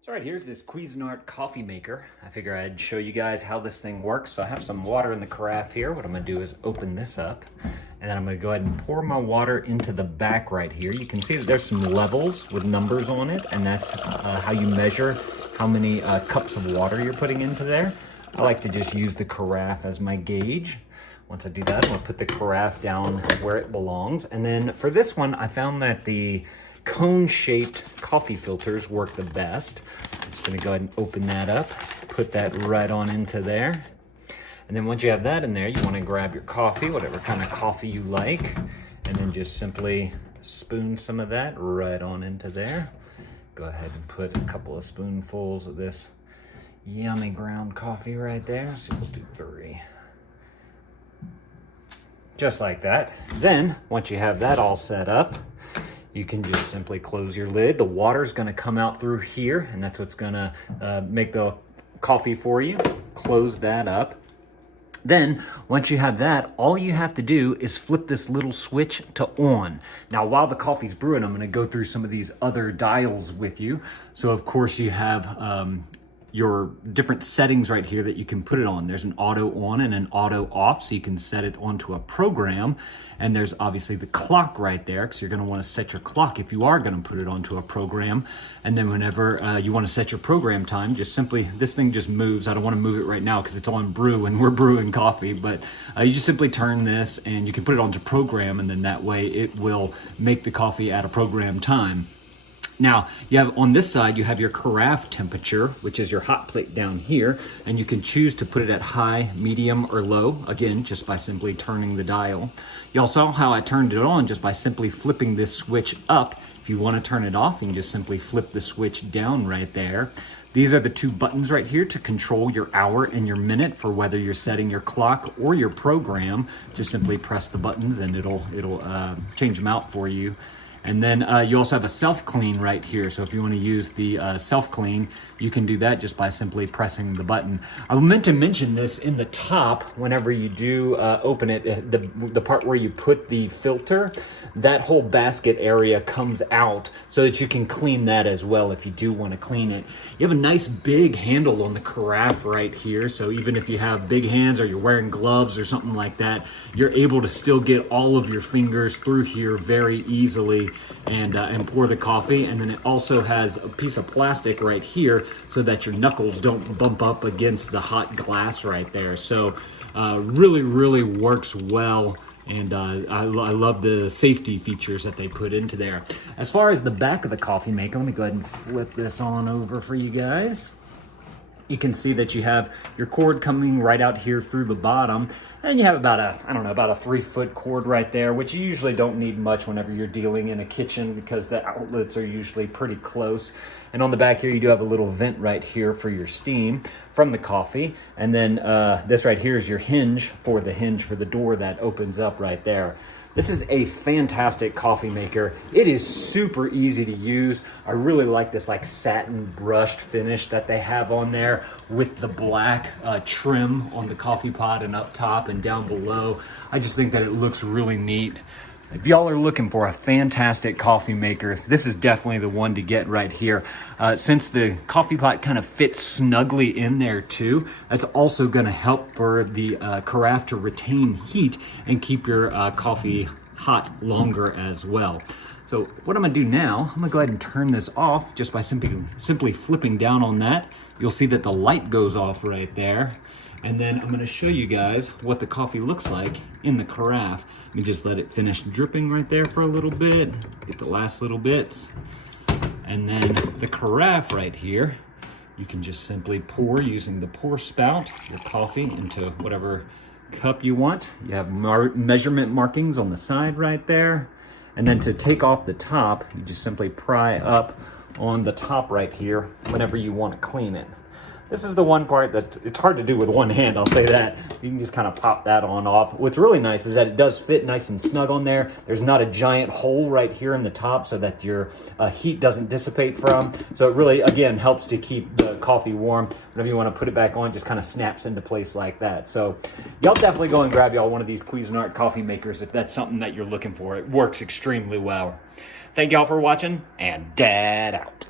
So right here's this Cuisinart Coffeemaker. I figure I'd show you guys how this thing works. So I have some water in the carafe here. What I'm gonna do is open this up, and then I'm gonna go ahead and pour my water into the back right here. You can see that there's some levels with numbers on it, and that's how you measure how many cups of water you're putting into there. I like to just use the carafe as my gauge. Once I do that, I'm gonna put the carafe down where it belongs. And then for this one, I found that the cone-shaped coffee filters work the best. I'm just gonna go ahead and open that up, put that right on into there. And then once you have that in there, you wanna grab your coffee, whatever kind of coffee you like, and then just simply spoon some of that right on into there. Go ahead and put a couple of spoonfuls of this yummy ground coffee right there. So we'll do 3. Just like that. Then, once you have that all set up, you can just simply close your lid. The water's gonna come out through here, and that's what's gonna make the coffee for you. Close that up. Then, once you have that, all you have to do is flip this little switch to on. Now, while the coffee's brewing, I'm gonna go through some of these other dials with you. So, of course, you have your different settings right here that you can put it on. There's an auto on and an auto off, so you can set it onto a program. And there's obviously the clock right there, because you're gonna wanna set your clock if you are gonna put it onto a program. And then whenever you wanna set your program time, just simply, this thing just moves. I don't wanna move it right now because it's on brew and we're brewing coffee, but you just simply turn this and you can put it onto program, and then that way it will make the coffee at a program time. Now, you have on this side, you have your carafe temperature, which is your hot plate down here, and you can choose to put it at high, medium, or low, again, just by simply turning the dial. You also saw how I turned it on just by simply flipping this switch up. If you want to turn it off, you can just simply flip the switch down right there. These are the 2 buttons right here to control your hour and your minute for whether you're setting your clock or your program. Just simply press the buttons and it'll change them out for you. And then you also have a self-clean right here. So if you want to use the self-clean, you can do that just by simply pressing the button. I meant to mention this in the top whenever you do open it, the part where you put the filter, that whole basket area comes out so that you can clean that as well if you do want to clean it. You have a nice big handle on the carafe right here. So even if you have big hands or you're wearing gloves or something like that, you're able to still get all of your fingers through here very easily and pour the coffee. And then it also has a piece of plastic right here so that your knuckles don't bump up against the hot glass right there. So really works well. And I love the safety features that they put into there. As far as the back of the coffee maker, let me go ahead and flip this on over for you guys. You can see that you have your cord coming right out here through the bottom, and you have about a 3-foot cord right there, which you usually don't need much whenever you're dealing in a kitchen because the outlets are usually pretty close. And on the back here, you do have a little vent right here for your steam from the coffee. And then this right here is your hinge for the door that opens up right there. This is a fantastic coffee maker. It is super easy to use. I really like this like satin brushed finish that they have on there with the black trim on the coffee pot and up top and down below. I just think that it looks really neat. If y'all are looking for a fantastic coffee maker, this is definitely the one to get right here. Since the coffee pot kind of fits snugly in there too, that's also gonna help for the carafe to retain heat and keep your coffee hot longer as well. So what I'm gonna do now, I'm gonna go ahead and turn this off just by simply flipping down on that. You'll see that the light goes off right there. And then I'm gonna show you guys what the coffee looks like in the carafe. Let me just let it finish dripping right there for a little bit, get the last little bits. And then the carafe right here, you can just simply pour using the pour spout your coffee into whatever cup you want. You have measurement markings on the side right there. And then to take off the top, you just simply pry up on the top right here whenever you want to clean it. This is the one part it's hard to do with one hand, I'll say that. You can just kind of pop that on off. What's really nice is that it does fit nice and snug on there. There's not a giant hole right here in the top so that your heat doesn't dissipate from. So it really, again, helps to keep the coffee warm. Whenever you want to put it back on, it just kind of snaps into place like that. So y'all definitely go and grab y'all one of these Cuisinart coffee makers if that's something that you're looking for. It works extremely well. Thank y'all for watching, and Dad out.